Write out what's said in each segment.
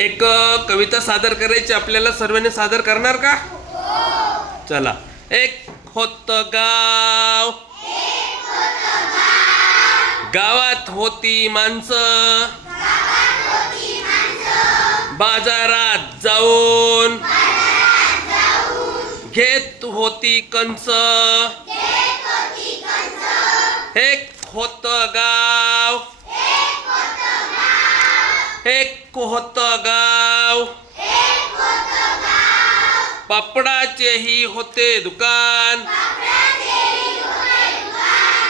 एक कविता सादर करायची आपल्याला सर्वांनी सादर करणार का? चला. एक होत गाव. गावात होती माणसं. बाजारात जाऊन. घेत होती कंस. एक होत गाव. एक होतं गाव पापडाचेही होते दुकान.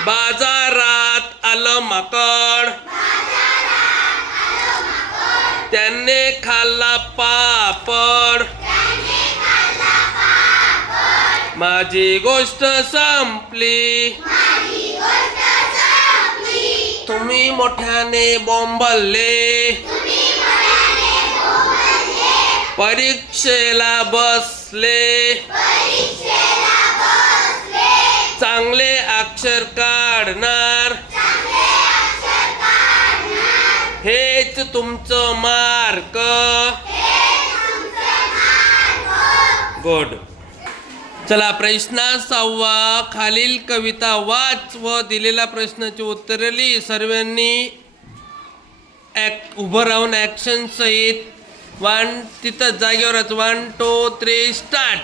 बाजारात आलं माकड. त्याने खाल्ला पापड. माझी गोष्ट संपली. तुम्ही मोठ्याने बोंबलले. परीक्षेला बसले. चांगले अक्षर काढणार. हेच तुमचं मार्क. गुड. चला प्रश्ना सहावा. खालील कविता वाच व दिलेल्या प्रश्नाची उत्तरे लिही. सर्वांनी ॲक उभं राहून ॲक्शन सहित वन तिथं जागेवरच. One two three start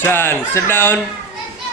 Saan? Sit down.